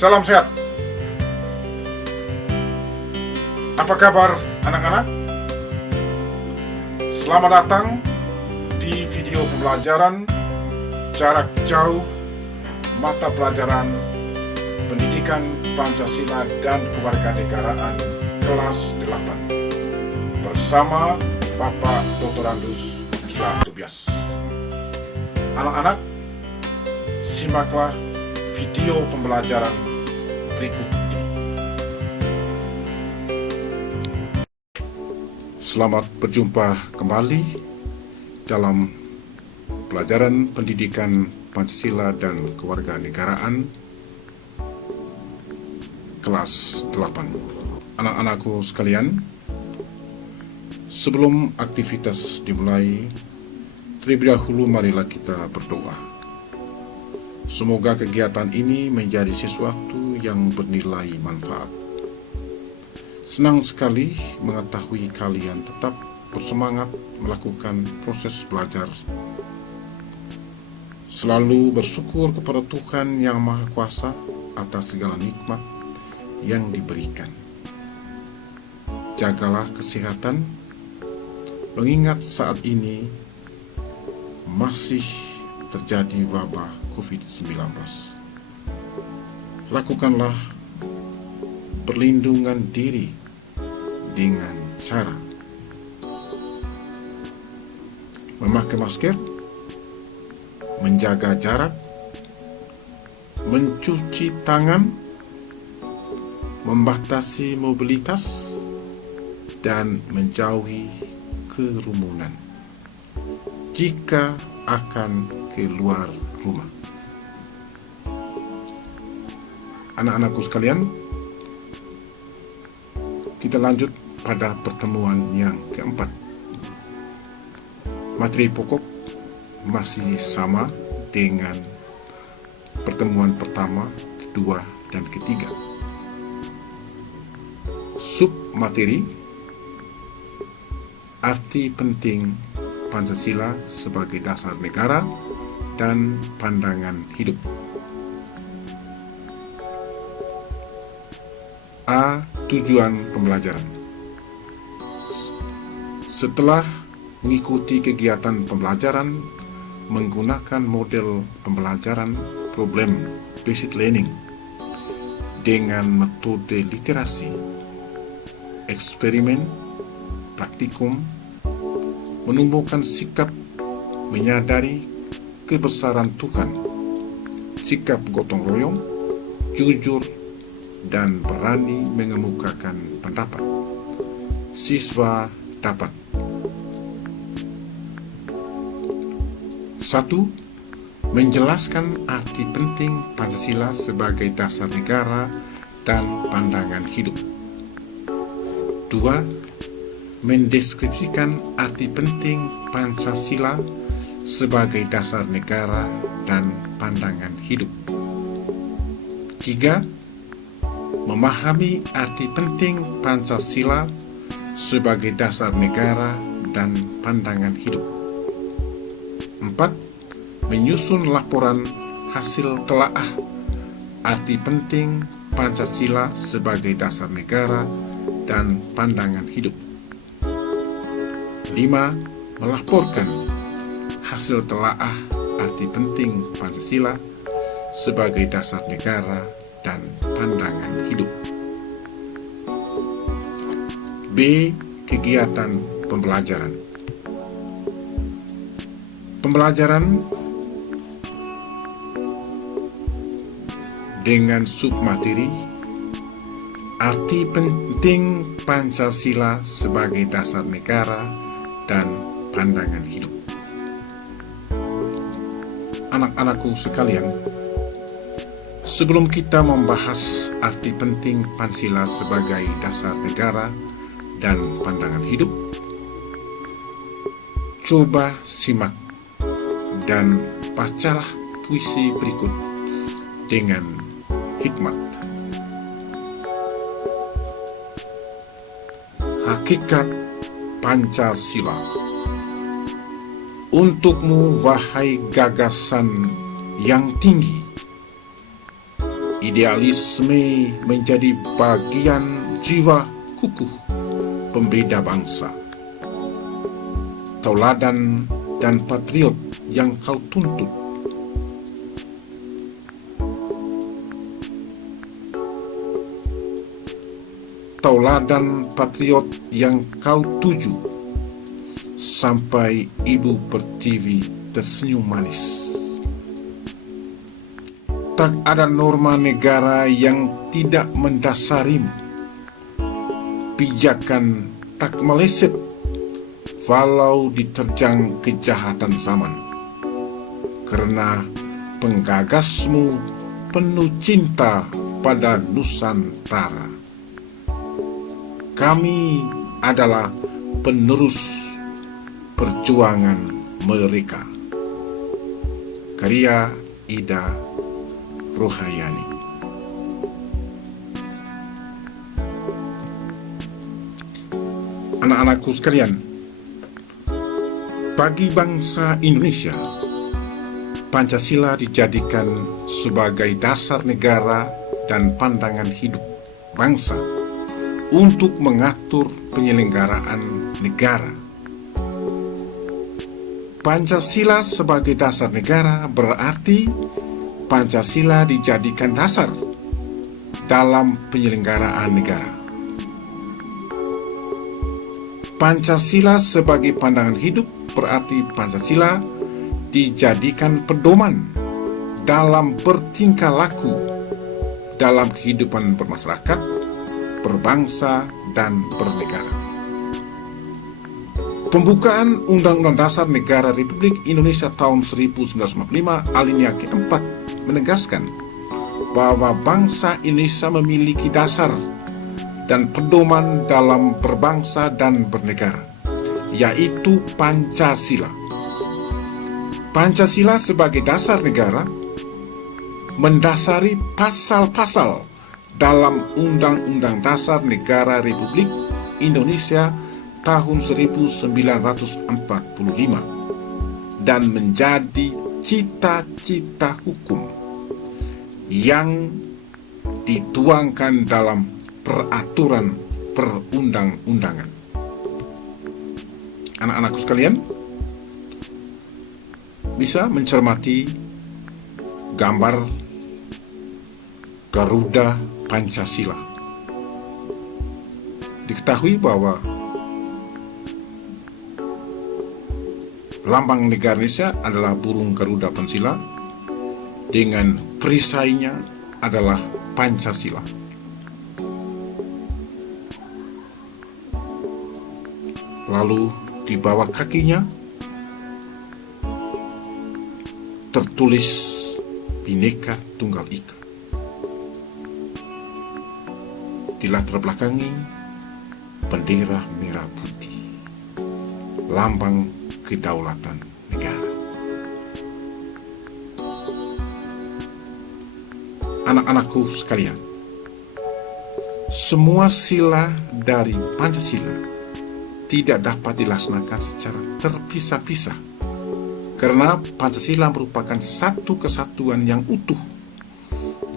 Salam sehat. Apa kabar anak-anak? Selamat datang di video pembelajaran jarak jauh mata pelajaran Pendidikan Pancasila dan Kewarganegaraan kelas 8 bersama Bapak Dr. Andus Gila Tubias. Anak-anak, simaklah video pembelajaran berikut ini. Selamat berjumpa kembali dalam pelajaran Pendidikan Pancasila dan Kewarganegaraan kelas 8. Anak-anakku sekalian, sebelum aktivitas dimulai, terlebih dahulu marilah kita berdoa. Semoga kegiatan ini menjadi sesuatu yang bernilai manfaat. Senang sekali mengetahui kalian tetap bersemangat melakukan proses belajar. Selalu bersyukur kepada Tuhan Yang Maha Kuasa atas segala nikmat yang diberikan. Jagalah kesehatan, mengingat saat ini masih terjadi wabah COVID-19. Lakukanlah perlindungan diri dengan cara memakai masker, menjaga jarak, mencuci tangan, membatasi mobilitas, dan menjauhi kerumunan jika akan keluar rumah. Anak-anakku sekalian, kita lanjut pada pertemuan yang keempat. Materi pokok masih sama dengan pertemuan pertama, kedua, dan ketiga. Sub materi: arti penting Pancasila sebagai dasar negara dan pandangan hidup. A. Tujuan pembelajaran. Setelah mengikuti kegiatan pembelajaran menggunakan model pembelajaran problem based learning dengan metode literasi, eksperimen, praktikum, menumbuhkan sikap menyadari kebesaran Tuhan, sikap gotong royong, jujur, dan berani mengemukakan pendapat. Siswa dapat 1. Menjelaskan arti penting Pancasila sebagai dasar negara dan pandangan hidup. 2. Mendeskripsikan arti penting Pancasila sebagai dasar negara dan pandangan hidup. 3. Memahami arti penting Pancasila sebagai dasar negara dan pandangan hidup. 4. Menyusun laporan hasil telaah arti penting Pancasila sebagai dasar negara dan pandangan hidup. 5. Melaporkan hasil telaah arti penting Pancasila sebagai dasar negara dan pandangan hidup. B. Kegiatan pembelajaran. Pembelajaran dengan submateri arti penting Pancasila sebagai dasar negara dan pandangan hidup. Anak-anakku sekalian, sebelum kita membahas arti penting Pancasila sebagai dasar negara dan pandangan hidup, coba simak dan bacalah puisi berikut dengan hikmat. Hakikat Pancasila. Untukmu wahai gagasan yang tinggi, Idealisme menjadi bagian jiwa kukuh pembeda bangsa. Tauladan dan patriot yang kau tuntut. Tauladan patriot yang kau tuju, sampai Ibu Pertiwi tersenyum manis. Tak ada norma negara yang tidak mendasarimu. Pijakan tak meleset walau diterjang kejahatan zaman. Karena penggagasmu penuh cinta pada Nusantara. Kami adalah penerus perjuangan mereka. Karya Ida Rohayani. Anak-anakku sekalian, bagi bangsa Indonesia, Pancasila dijadikan sebagai dasar negara dan pandangan hidup bangsa untuk mengatur penyelenggaraan negara. Pancasila sebagai dasar negara berarti Pancasila dijadikan dasar dalam penyelenggaraan negara. Pancasila sebagai pandangan hidup berarti Pancasila dijadikan pedoman dalam bertingkah laku dalam kehidupan bermasyarakat, berbangsa, dan bernegara. Pembukaan Undang-Undang Dasar Negara Republik Indonesia tahun 1945 alinea keempat menegaskan bahwa bangsa Indonesia memiliki dasar dan pedoman dalam berbangsa dan bernegara, yaitu Pancasila. Pancasila sebagai dasar negara mendasari pasal-pasal dalam Undang-Undang Dasar Negara Republik Indonesia tahun 1945 dan menjadi cita-cita hukum yang dituangkan dalam peraturan perundang-undangan. Anak-anakku sekalian, bisa mencermati gambar Garuda Pancasila. Diketahui bahwa lambang negara Indonesia adalah burung Garuda Pancasila dengan perisainya adalah Pancasila. Lalu di bawah kakinya tertulis Bhinneka Tunggal Ika. Dilatar belakangi bendera merah putih, lambang kedaulatan negara. Anak-anakku sekalian, semua sila dari Pancasila tidak dapat dilaksanakan secara terpisah-pisah, karena Pancasila merupakan satu kesatuan yang utuh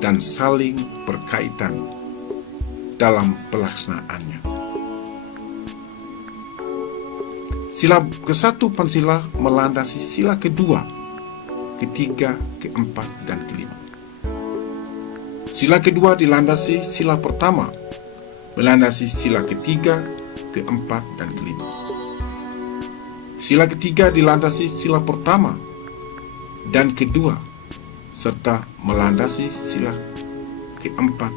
dan saling berkaitan dalam pelaksanaannya. Sila ke-1 Pancasila melandasi sila kedua, ketiga, keempat, dan kelima. Sila kedua dilandasi sila pertama, melandasi sila ketiga, keempat, dan kelima. Sila ketiga dilandasi sila pertama dan kedua, serta melandasi sila keempat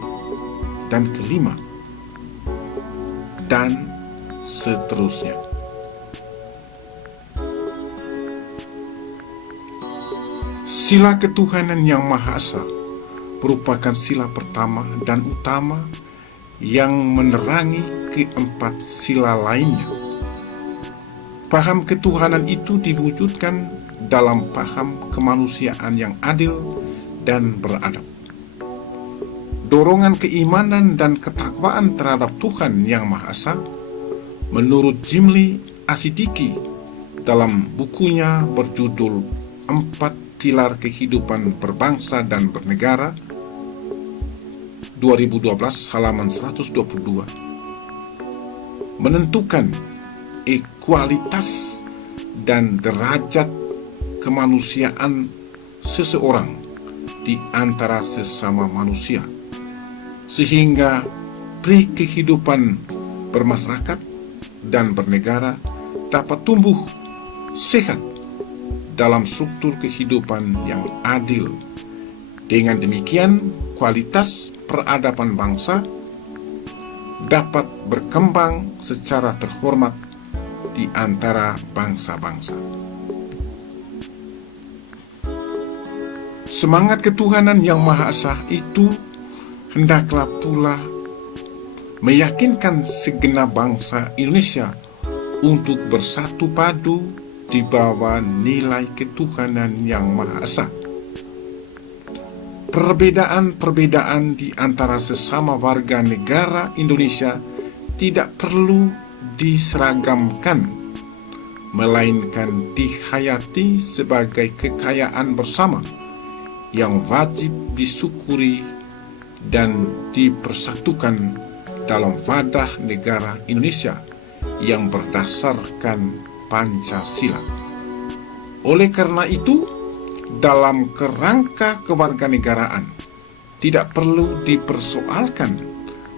dan kelima, dan seterusnya. Sila ketuhanan yang Maha Esa merupakan sila pertama dan utama yang menerangi keempat sila lainnya. Paham ketuhanan itu diwujudkan dalam paham kemanusiaan yang adil dan beradab. Dorongan keimanan dan ketakwaan terhadap Tuhan Yang Maha Esa, menurut Jimli Asidiki dalam bukunya berjudul 4 Pilar Kehidupan Berbangsa dan Bernegara, 2012 halaman 122 menentukan ekualitas dan derajat kemanusiaan seseorang di antara sesama manusia, sehingga pri kehidupan bermasyarakat dan bernegara dapat tumbuh sehat dalam struktur kehidupan yang adil. Dengan demikian, kualitas peradaban bangsa dapat berkembang secara terhormat di antara bangsa-bangsa. Semangat ketuhanan yang Maha Esa itu hendaklah pula meyakinkan segenap bangsa Indonesia untuk bersatu padu di bawah nilai ketuhanan yang Maha Esa. Perbedaan-perbedaan di antara sesama warga negara Indonesia tidak perlu diseragamkan, melainkan dihayati sebagai kekayaan bersama yang wajib disyukuri dan dipersatukan dalam wadah negara Indonesia yang berdasarkan Pancasila. Oleh karena itu, dalam kerangka kewarganegaraan tidak perlu dipersoalkan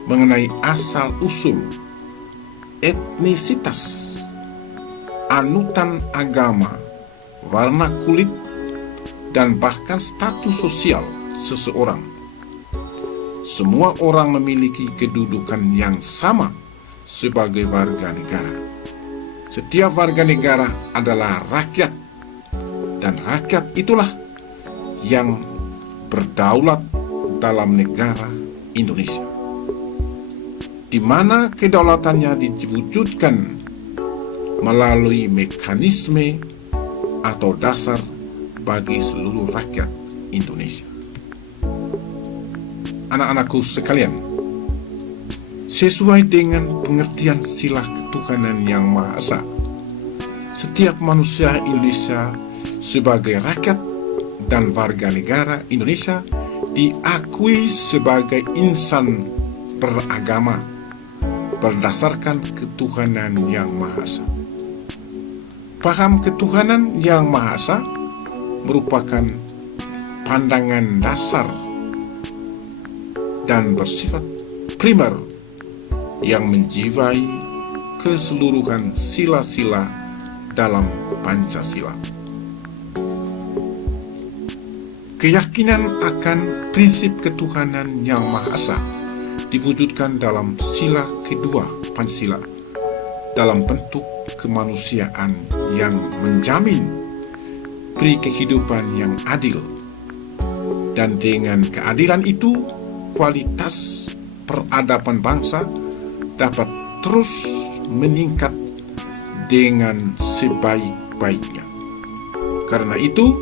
mengenai asal-usul, etnisitas, anutan agama, warna kulit, dan bahkan status sosial seseorang. Semua orang memiliki kedudukan yang sama sebagai warga negara. Setiap warga negara adalah rakyat, dan rakyat itulah yang berdaulat dalam negara Indonesia, di mana kedaulatannya diwujudkan melalui mekanisme atau dasar bagi seluruh rakyat Indonesia. Anak-anakku sekalian, sesuai dengan pengertian sila ketuhanan yang Maha Esa, setiap manusia Indonesia sebagai rakyat dan warga negara Indonesia diakui sebagai insan beragama berdasarkan ketuhanan yang Maha Esa. Paham ketuhanan yang Maha Esa merupakan pandangan dasar dan bersifat primer yang menjiwai keseluruhan sila-sila dalam Pancasila. Keyakinan akan prinsip ketuhanan yang Maha Esa diwujudkan dalam sila kedua Pancasila dalam bentuk kemanusiaan yang menjamin pri kehidupan yang adil, dan dengan keadilan itu kualitas peradaban bangsa dapat terus meningkat dengan sebaik-baiknya. Karena itu,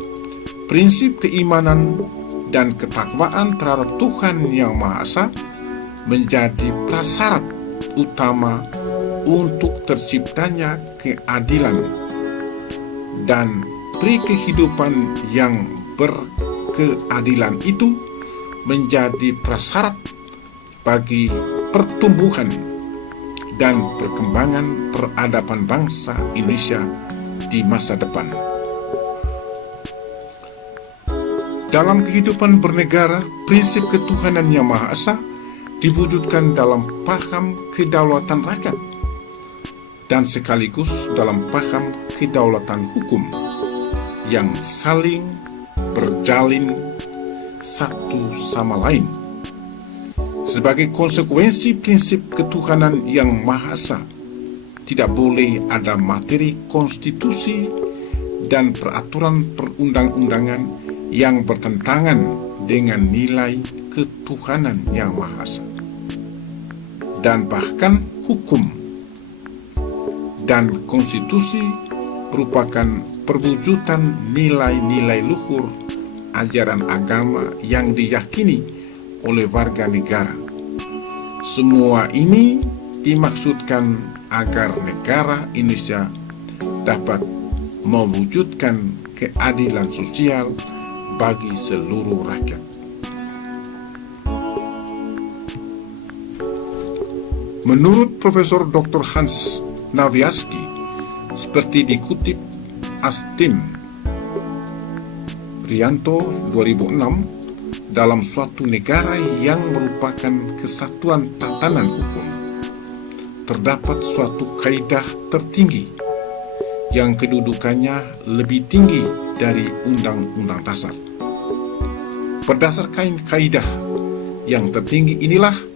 prinsip keimanan dan ketakwaan terhadap Tuhan yang Maha Esa menjadi prasyarat utama untuk terciptanya keadilan, dan pri kehidupan yang berkeadilan itu menjadi prasyarat bagi pertumbuhan dan perkembangan peradaban bangsa Indonesia di masa depan. Dalam kehidupan bernegara, prinsip ketuhanan yang Maha Esa diwujudkan dalam paham kedaulatan rakyat dan sekaligus dalam paham kedaulatan hukum yang saling berjalin satu sama lain. Sebagai konsekuensi prinsip ketuhanan yang Maha Esa, tidak boleh ada materi konstitusi dan peraturan perundang-undangan yang bertentangan dengan nilai ketuhanan yang Maha Esa. Dan bahkan hukum dan konstitusi merupakan perwujudan nilai-nilai luhur ajaran agama yang diyakini oleh warga negara. Semua ini dimaksudkan agar negara Indonesia dapat mewujudkan keadilan sosial bagi seluruh rakyat. Menurut Profesor Dr. Hans Naviaski, seperti dikutip Astim Rianto 2006, dalam suatu negara yang merupakan kesatuan tatanan hukum, terdapat suatu kaidah tertinggi yang kedudukannya lebih tinggi dari Undang-Undang Dasar. Berdasarkan kaidah yang tertinggi inilah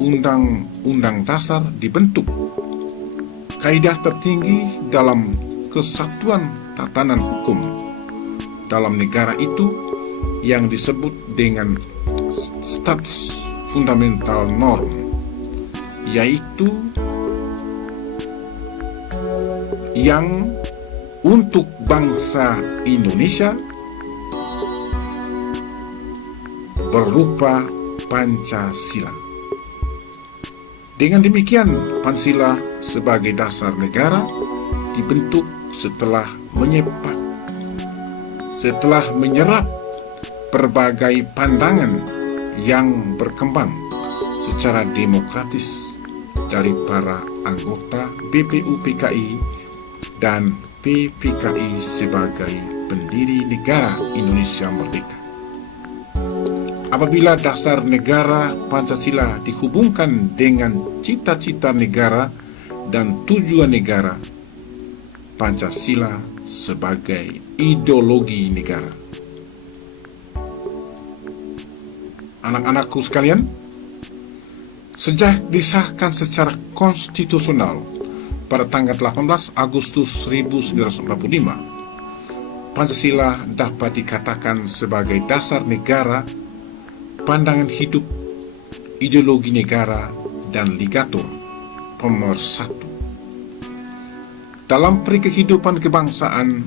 Undang-Undang Dasar dibentuk. Kaidah tertinggi dalam kesatuan tatanan hukum dalam negara itu yang disebut dengan Status Fundamental Norm, yaitu yang untuk bangsa Indonesia berupa Pancasila. Dengan demikian, Pancasila sebagai dasar negara dibentuk setelah menyerap berbagai pandangan yang berkembang secara demokratis dari para anggota BPUPKI dan PPKI sebagai pendiri negara Indonesia merdeka. Apabila dasar negara Pancasila dihubungkan dengan cita-cita negara dan tujuan negara, Pancasila sebagai ideologi negara. Anak-anakku sekalian, sejak disahkan secara konstitusional pada tanggal 18 Agustus 1945, Pancasila dapat dikatakan sebagai dasar negara, pandangan hidup, ideologi negara, dan ligatur pemersatu dalam kehidupan kebangsaan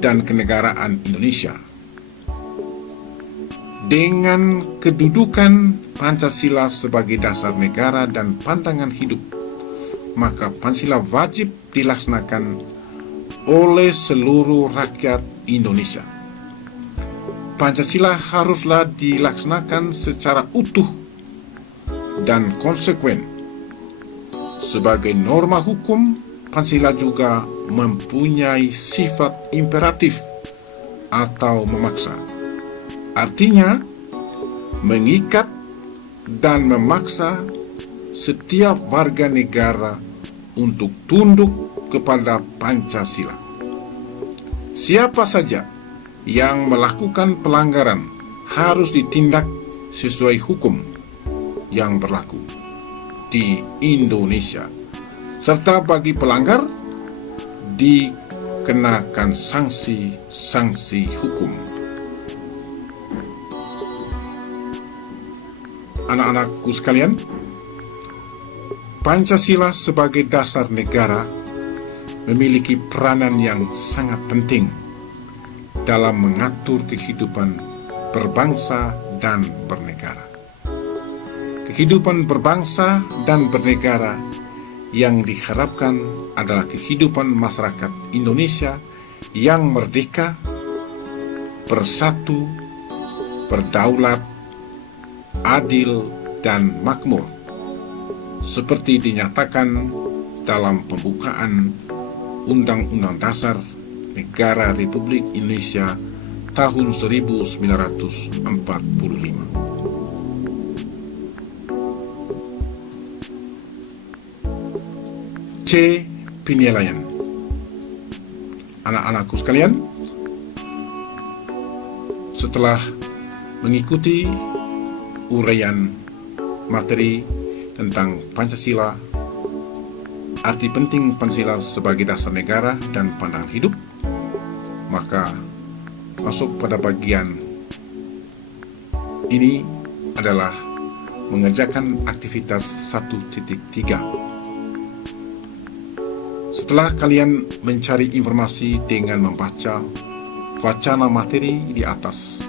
dan kenegaraan Indonesia. Dengan kedudukan Pancasila sebagai dasar negara dan pandangan hidup, maka Pancasila wajib dilaksanakan oleh seluruh rakyat Indonesia. Pancasila haruslah dilaksanakan secara utuh dan konsekuen. Sebagai norma hukum, Pancasila juga mempunyai sifat imperatif atau memaksa. Artinya, mengikat dan memaksa setiap warga negara untuk tunduk kepada Pancasila. Siapa saja yang melakukan pelanggaran harus ditindak sesuai hukum yang berlaku di Indonesia, serta bagi pelanggar dikenakan sanksi hukum. Anak-anakku sekalian, Pancasila sebagai dasar negara memiliki peranan yang sangat penting dalam mengatur kehidupan berbangsa dan bernegara. Kehidupan berbangsa dan bernegara yang diharapkan adalah kehidupan masyarakat Indonesia yang merdeka, bersatu, berdaulat, adil, dan makmur, seperti dinyatakan dalam pembukaan Undang-Undang Dasar Negara Republik Indonesia tahun 1945. C. Penilaian. Anak-anakku sekalian, setelah mengikuti uraian materi tentang Pancasila, arti penting Pancasila sebagai dasar negara dan pandangan hidup, maka masuk pada bagian ini adalah mengerjakan aktivitas 1.3. Setelah kalian mencari informasi dengan membaca wacana materi di atas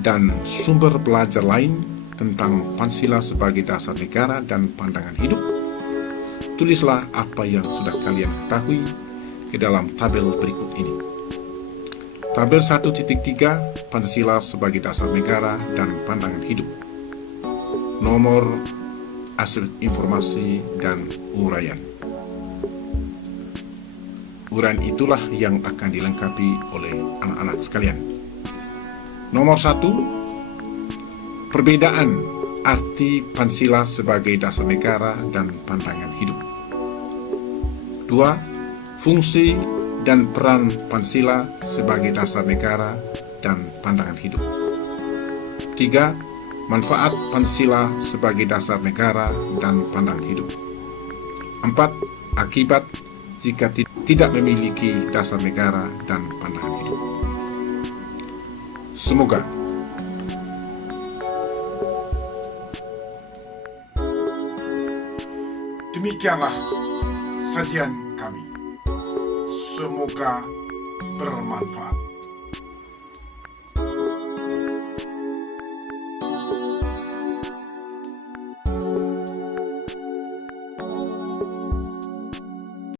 dan sumber belajar lain tentang Pancasila sebagai dasar negara dan pandangan hidup, tulislah apa yang sudah kalian ketahui ke dalam tabel berikut ini. Tabel 1.3 Pancasila sebagai dasar negara dan pandangan hidup. Nomor aspek informasi dan uraian. Uraian itulah yang akan dilengkapi oleh anak-anak sekalian. Nomor 1, perbedaan arti Pancasila sebagai dasar negara dan pandangan hidup. 2, fungsi dan peran Pancasila sebagai dasar negara dan pandangan hidup. 3, manfaat Pancasila sebagai dasar negara dan pandangan hidup. 4, akibat jika tidak memiliki dasar negara dan pandangan hidup. Semoga demikianlah sajian kami. Semoga bermanfaat.